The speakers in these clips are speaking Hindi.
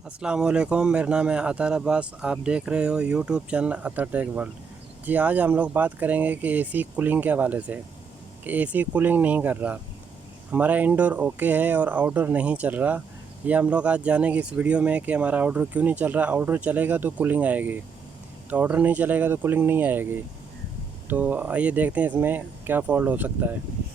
अस्सलाम वालेकुम, मेरा नाम है अतार अब्बास। आप देख रहे हो यूट्यूब चैनल अतर टेक वर्ल्ड। जी, आज हम लोग बात करेंगे कि एसी कूलिंग के हवाले से कि एसी कूलिंग नहीं कर रहा, हमारा इंडोर ओके है और आउटडोर नहीं चल रहा। ये हम लोग आज जानेंगे इस वीडियो में कि हमारा आउटडोर क्यों नहीं चल रहा। आउटडोर चलेगा तो कूलिंग आएगी, तो आउटडोर नहीं चलेगा तो कूलिंग नहीं आएगी। तो आइए देखते हैं इसमें क्या फॉल्ट हो सकता है।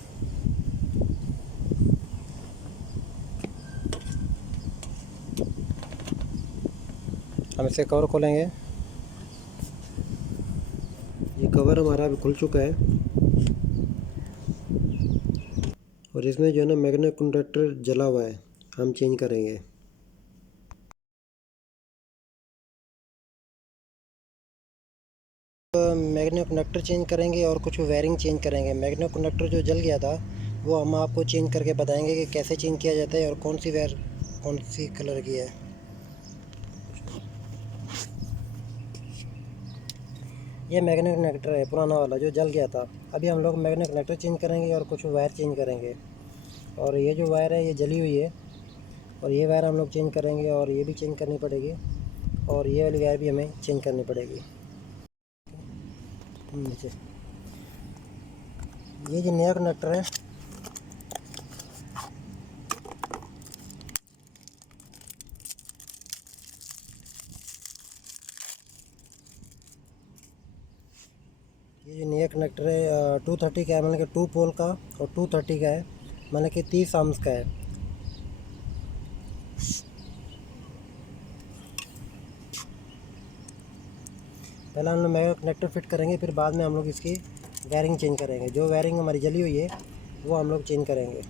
हम इसे कवर खोलेंगे। ये कवर हमारा अभी खुल चुका है और इसमें जो है ना मैग्नेट कंडक्टर जला हुआ है, हम चेंज करेंगे। मैग्नेट कनेक्टर चेंज करेंगे और कुछ वायरिंग चेंज करेंगे। मैग्नेट कनेक्टर जो जल गया था वो हम आपको चेंज करके बताएंगे कि कैसे चेंज किया जाता है और कौन सी वायर कौन सी कलर की है। ये मैग्नेट कनेक्टर है पुराना वाला जो जल गया था। अभी हम लोग मैग्नेट कनेक्टर चेंज करेंगे और कुछ वायर चेंज करेंगे। और ये जो वायर है ये जली हुई है और ये वायर हम लोग चेंज करेंगे और ये भी चेंज करनी पड़ेगी और ये वाली वायर भी हमें चेंज करनी पड़ेगी। नीचे ये जो नया कनेक्टर है ये जो नया कनेक्टर है 230 का है, मतलब कि 2 पोल का और 230 का है, मतलब कि 30 आर्म्स का है। पहले हम लोग मैग्नेट कनेक्टर फिट करेंगे, फिर बाद में हम लोग इसकी वायरिंग चेंज करेंगे। जो वायरिंग हमारी जली हुई है वो हम लोग चेंज करेंगे।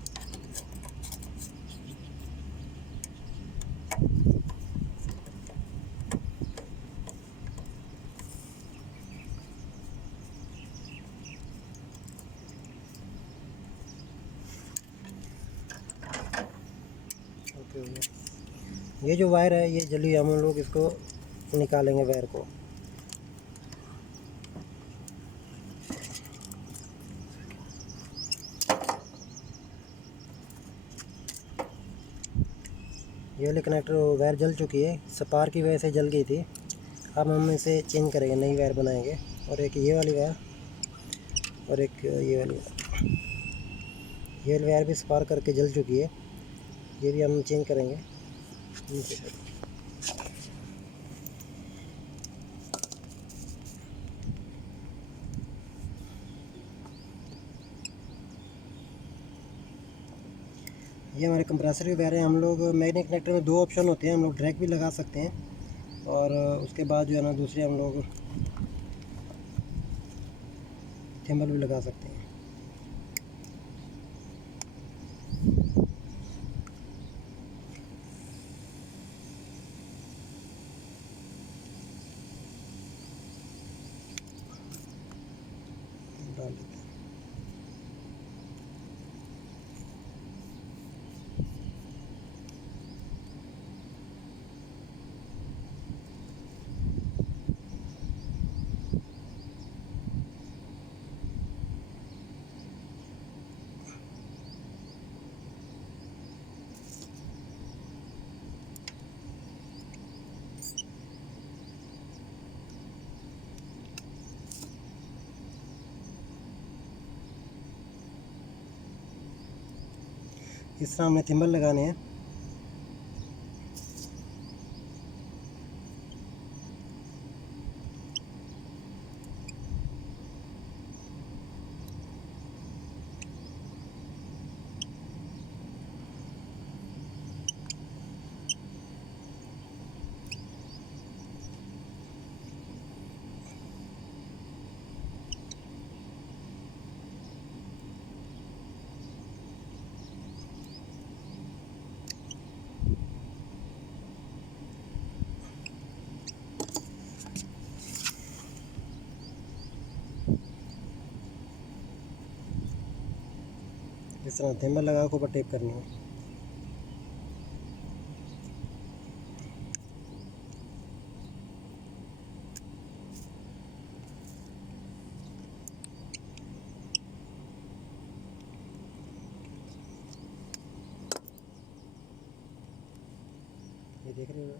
ओके, ये जो वायर है ये जली हुई, हम लोग इसको निकालेंगे वायर को। ये वाले कनेक्टर वायर जल चुकी है, स्पार्क की वजह से जल गई थी। अब हम इसे चेंज करेंगे, नई वायर बनाएंगे। और एक ये वाली वायर और एक ये वाली वायर, ये वाली वायर भी स्पार्क करके जल चुकी है, ये भी हम चेंज करेंगे नीचे से। ये हमारे कंप्रेसर की वायर है। हम लोग मैग्नेट कनेक्टर में दो ऑप्शन होते हैं, हम लोग डायरेक्ट भी लगा सकते हैं और उसके बाद जो है ना दूसरे हम लोग थर्मल भी लगा सकते हैं। डाल देते हैं। इस तरह हमें थिम्बल लगाने हैं। इस तरह थिम्बल लगा के ऊपर टेप करनी है। ये देख रहे हो।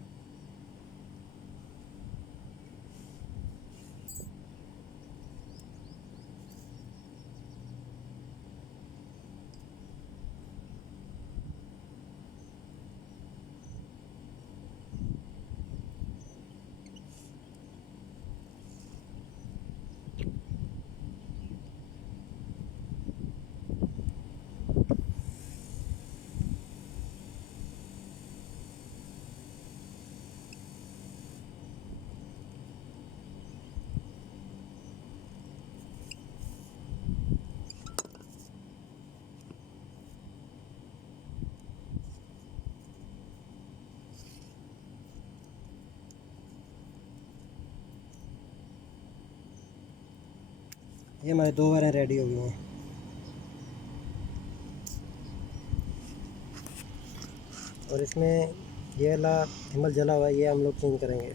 ये हमारे 2 वायरें रेडी हो गई हैं। और इसमें ये वाला थिम्बल जला हुआ है, ये हम लोग चेंज करेंगे।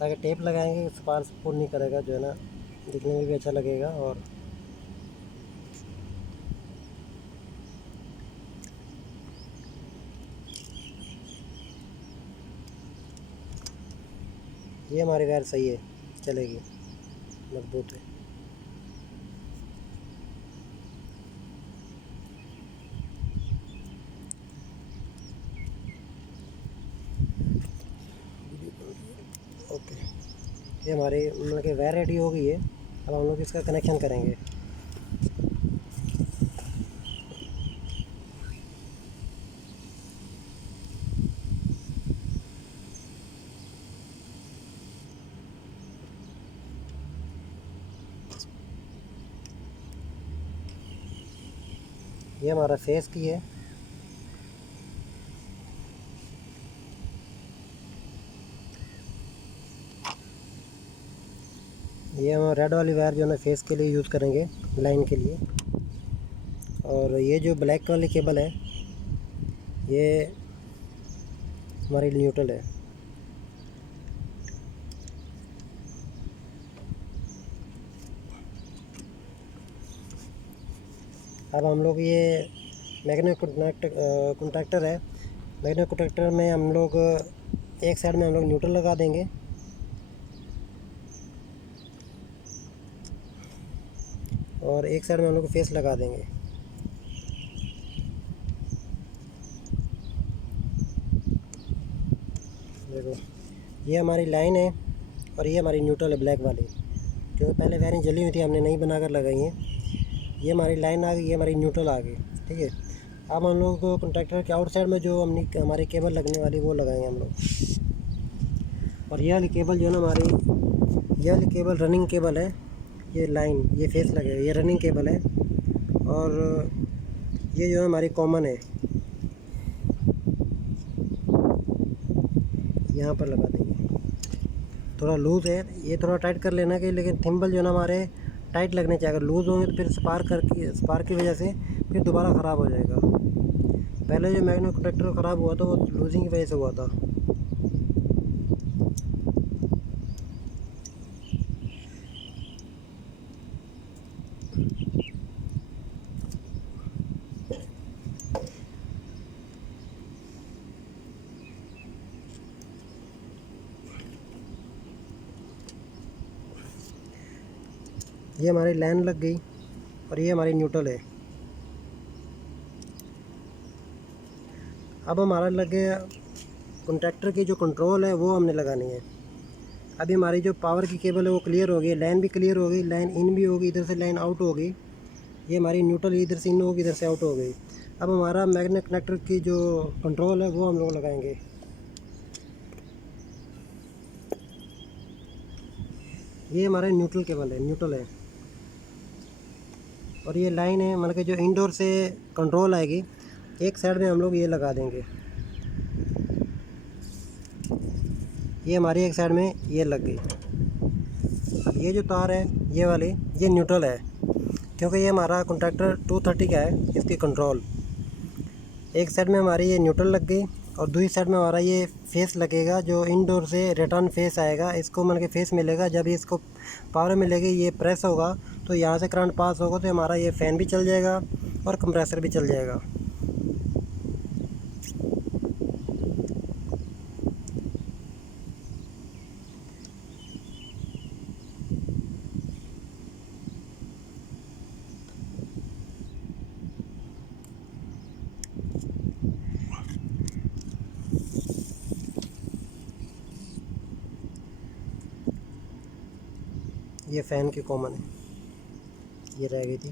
ताकि टेप लगाएंगे स्पार्क पुल नहीं करेगा, जो है ना, दिखने में भी अच्छा लगेगा। और ये हमारी वायर सही है, चलेगी, मजबूत है। ओके, ये हमारी मतलब कि वायर रेडी हो गई है। अब हम लोग इसका कनेक्शन करेंगे। ये हमारा फेस की है। ये हम रेड वाली वायर जो है ना फेस के लिए यूज़ करेंगे, लाइन के लिए। और ये जो ब्लैक वाली केबल है, ये हमारी न्यूट्रल है। अब हम लोग ये मैग्नेट कॉन्टैक्टर है, मैग्नेट कॉन्टैक्टर में हम लोग एक साइड में हम लोग न्यूट्रल लगा देंगे और एक साइड में हम लोग फेस लगा देंगे। देखो, ये हमारी लाइन है और ये हमारी न्यूट्रल है ब्लैक वाली, क्योंकि पहले वायरिंग जली हुई थी, हमने नहीं बनाकर लगाई है। ये हमारी लाइन आ गई, ये हमारी न्यूट्रल आ गई, ठीक है। अब हम लोग को कॉन्टैक्टर के आउट साइड में जो हमारी केबल लगने वाली वो लगाएंगे हम लोग। और ये वाली केबल जो है ना हमारी, ये वाली केबल रनिंग केबल है। ये लाइन, ये फेस लगेगा, ये रनिंग केबल है। और ये जो है हमारी कॉमन है, यहाँ पर लगा देंगे। थोड़ा लूज़ है, ये थोड़ा टाइट कर लेना कि, लेकिन थिम्बल जो है ना हमारे टाइट लगने चाहिए। अगर लूज़ होंगे तो फिर स्पार्क की वजह से फिर दोबारा ख़राब हो जाएगा। पहले जो मैग्नेट कॉन्टैक्टर ख़राब हुआ था वो लूजिंग की वजह से हुआ था। ये हमारी लाइन लग गई और ये हमारी न्यूट्रल है। अब हमारा लगे कॉन्टैक्टर की जो कंट्रोल है वो हमने लगानी है। अभी हमारी जो पावर की केबल है वो क्लियर हो गई, लाइन भी क्लियर हो गई, लाइन इन भी होगी, इधर से लाइन आउट हो गई। ये हमारी न्यूट्रल इधर से इन होगी, इधर से आउट हो गई। अब हमारा मैग्नेट कनेक्टर की जो कंट्रोल है वो हम लोग लगाएंगे। ये हमारा न्यूट्रल केबल है, न्यूट्रल है। और ये लाइन है मतलब कि जो इंडोर से कंट्रोल आएगी, एक साइड में हम लोग ये लगा देंगे। ये हमारी एक साइड में ये लग गई। अब ये जो तार है ये वाली, ये न्यूट्रल है, क्योंकि ये हमारा कॉन्ट्रैक्टर 230 का है, इसकी कंट्रोल। एक साइड में हमारी ये न्यूट्रल लग गई और दूसरी साइड में हमारा ये फेस लगेगा, जो इंडोर से रिटर्न फेस आएगा। इसको मतलब कि फेस मिलेगा, जब इसको पावर मिलेगी, ये प्रेस होगा तो यहाँ से करंट पास होगा, तो हमारा ये फ़ैन भी चल जाएगा और कंप्रेसर भी चल जाएगा। ये फ़ैन की कॉमन है, ये रह गई थी।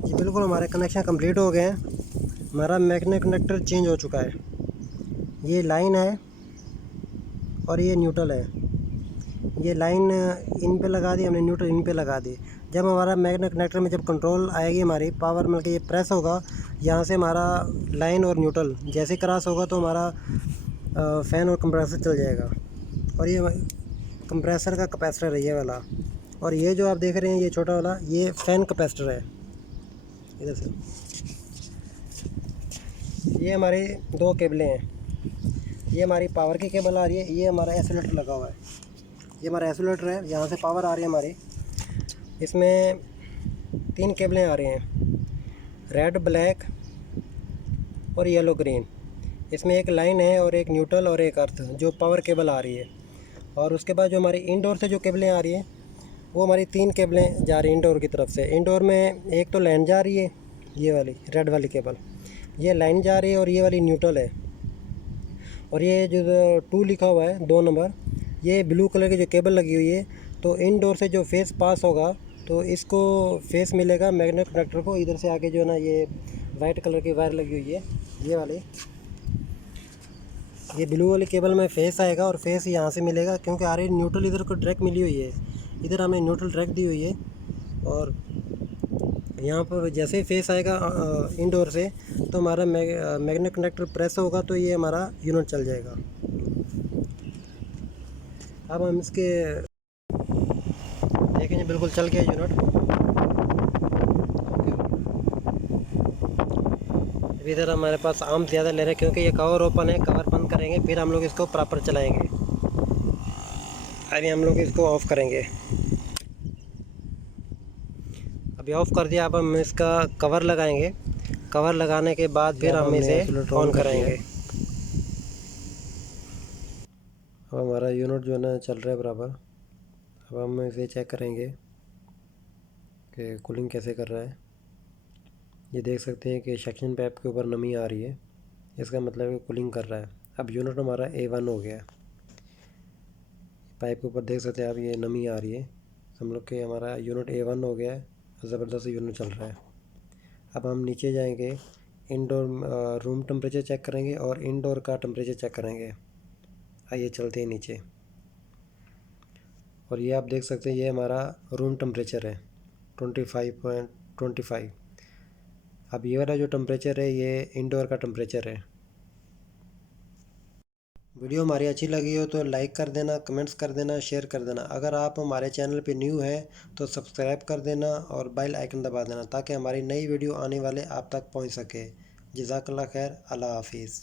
जी बिल्कुल, हमारे कनेक्शन कंप्लीट हो गए हैं। हमारा मैग्नेट कनेक्टर चेंज हो चुका है। ये लाइन है और ये न्यूट्रल है। ये लाइन इन पे लगा दी हमने, न्यूट्रल इन पे लगा दी। जब हमारा मैग्नेट कनेक्टर में जब कंट्रोल आएगी, हमारी पावर मतलब कि ये प्रेस होगा, यहाँ से हमारा लाइन और न्यूट्रल जैसे क्रॉस होगा तो हमारा फ़ैन और कंप्रेसर चल जाएगा। और ये कंप्रेसर का कैपेसिटर है ये वाला। और ये जो आप देख रहे हैं ये छोटा वाला, ये फ़ैन कैपेसिटर है। इधर से ये हमारी दो केबलें हैं। ये हमारी पावर की केबल आ रही है, ये हमारा आइसोलेटर लगा हुआ है। ये हमारा आइसोलेटर है, यहाँ से पावर आ रही है हमारी। इसमें 3 केबलें आ रही हैं, रेड, ब्लैक और येलो, ग्रीन। इसमें एक लाइन है और एक न्यूट्रल और एक अर्थ, जो पावर केबल आ रही है। और उसके बाद जो हमारी इंडोर से जो केबलें आ रही हैं, वो हमारी 3 केबलें जा रही हैं इंडोर की तरफ से। इंडोर में एक तो लाइन जा रही है, ये वाली रेड वाली केबल, ये लाइन जा रही है, और ये वाली न्यूट्रल है। और ये जो 2 लिखा हुआ है 2 नंबर, ये ब्लू कलर की जो केबल लगी हुई है। तो इंडोर से जो फेस पास होगा तो इसको फेस मिलेगा मैग्नेट कनेक्टर को। इधर से आगे जो है ना, ये वाइट कलर की वायर लगी हुई है, ये वाली, ये ब्लू वाली केबल में फेस आएगा और फेस यहाँ से मिलेगा, क्योंकि आर न्यूट्रल इधर को डायरेक्ट मिली हुई है। इधर हमें न्यूट्रल डायरेक्ट दी हुई है। और यहाँ पर जैसे ही फेस आएगा इंडोर से, तो हमारा मैग्नेट कनेक्टर प्रेस होगा तो ये हमारा यूनिट चल जाएगा। अब हम इसके देखेंगे, बिल्कुल चल गया यूनिट। अभी इधर हमारे पास आर्म ज़्यादा ले रहे हैं, क्योंकि ये कवर ओपन है। कवर बंद करेंगे फिर हम लोग इसको प्रॉपर चलाएंगे। अभी हम लोग इसको ऑफ़ करेंगे। अभी ऑफ़ कर दिया। अब हम इसका कवर लगाएंगे। कवर लगाने के बाद फिर हम इसे ऑन करेंगे। अब हमारा यूनिट जो है ना चल रहा है बराबर। अब हम इसे चेक करेंगे कि कूलिंग कैसे कर रहा है। ये देख सकते हैं कि सक्शन पाइप के ऊपर नमी आ रही है, इसका मतलब है कूलिंग कर रहा है। अब यूनिट हमारा A1 हो गया। पाइप के ऊपर देख सकते हैं आप, ये नमी आ रही है। हम लोग के हमारा यूनिट A1 हो गया है, ज़बरदस्त यूनिट चल रहा है। अब हम नीचे जाएंगे, इंडोर रूम टेम्परेचर चेक करेंगे और इंडोर का टेम्परेचर चेक करेंगे। आइए चलते हैं नीचे। और ये आप देख सकते हैं, ये हमारा रूम टेम्परेचर है 25.25। अब ये वाला जो टेम्परेचर है ये इंडोर का टेम्परेचर है। वीडियो हमारी अच्छी लगी हो तो लाइक कर देना, कमेंट्स कर देना, शेयर कर देना। अगर आप हमारे चैनल पे न्यू हैं तो सब्सक्राइब कर देना और बेल आइकन दबा देना, ताकि हमारी नई वीडियो आने वाले आप तक पहुंच सके। जज़ाकल्लाह खैर, अल्लाह हाफिज़।